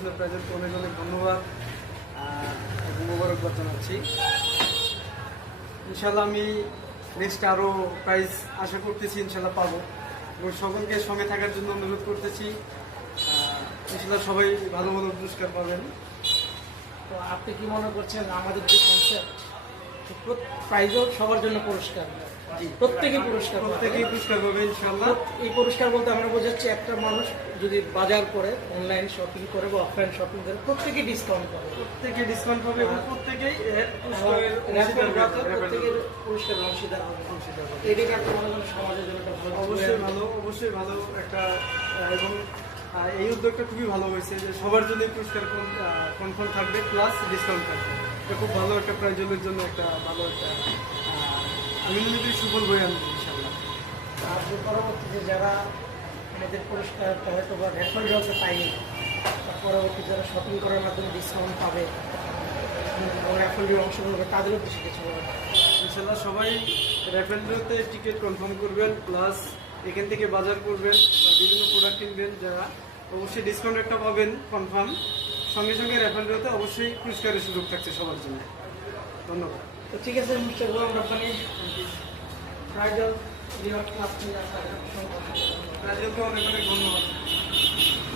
জন্য প্রাইজকে অনেক অনেক ধন্যবাদ এবং মোবারকবাদ জানাচ্ছি। ইনশাল্লাহ আমি নেক্সট আরও প্রাইজ আশা করতেছি ইনশাল্লাহ পাবো এবং সকলকে সঙ্গে থাকার জন্য অনুরোধ করতেছি। ইনশাল্লাহ সবাই ভালো ভালো পুরস্কার পাবেন। তো আপনি কি মনে করছেন আমাদের যে কনসেপ্ট প্রাইজও সবার জন্য পুরস্কার, প্রত্যেকেই পুরস্কার পাবে ইনশাল্লাহ। এই পুরস্কার বলতে আমরা বোঝাচ্ছি একটা মানুষ যদি বাজার করে, অনলাইন শপিং করে বা অফলাইন শপিং করে, প্রত্যেকেই ডিসকাউন্ট পাবে, এবং প্রত্যেকেই প্রত্যেকের পুরস্কার অংশীদার হবে। এদিকে একটা মনে করেন সমাজের জন্য একটা ভালো, অবশ্যই ভালো একটা এবং এই উদ্যোগটা খুবই ভালো হয়েছে যে সবার জন্য পুরস্কার কনফার্ম থাকবে প্লাস ডিসকাউন্ট থাকবে। এটা খুব ভালো একটা প্রাইজের জন্য একটা ভালো একটা আমি যদি সুফল বই আনবো ইনশাল্লাহ। আর পরবর্তীতে যারা আমাদের পুরস্কারটা হয়তো বা রেফার জলতে পায়নি, পরবর্তী যারা শপিং করার মাধ্যমে ডিসকাউন্ট পাবে রেফার ড্র অংশগ্রহণ করবে, তাদেরও বেশি কিছু বলবে ইনশাল্লাহ। সবাই রেফার ড্রতে টিকিট কনফার্ম করবেন প্লাস এখান থেকে বাজার করবেন বা বিভিন্ন প্রোডাক্ট কিনবেন, যারা অবশ্যই ডিসকাউন্ট একটা পাবেন কনফার্ম। সঙ্গে সঙ্গে রেফার ড্রতে অবশ্যই পুরস্কারের সুযোগ থাকছে সবার জন্য। ধন্যবাদ। তো ঠিক আছে মিস্টার গোলাম রব্বানী, প্রাইজও আপনি প্রাইজকে অনেক অনেক ধন্যবাদ।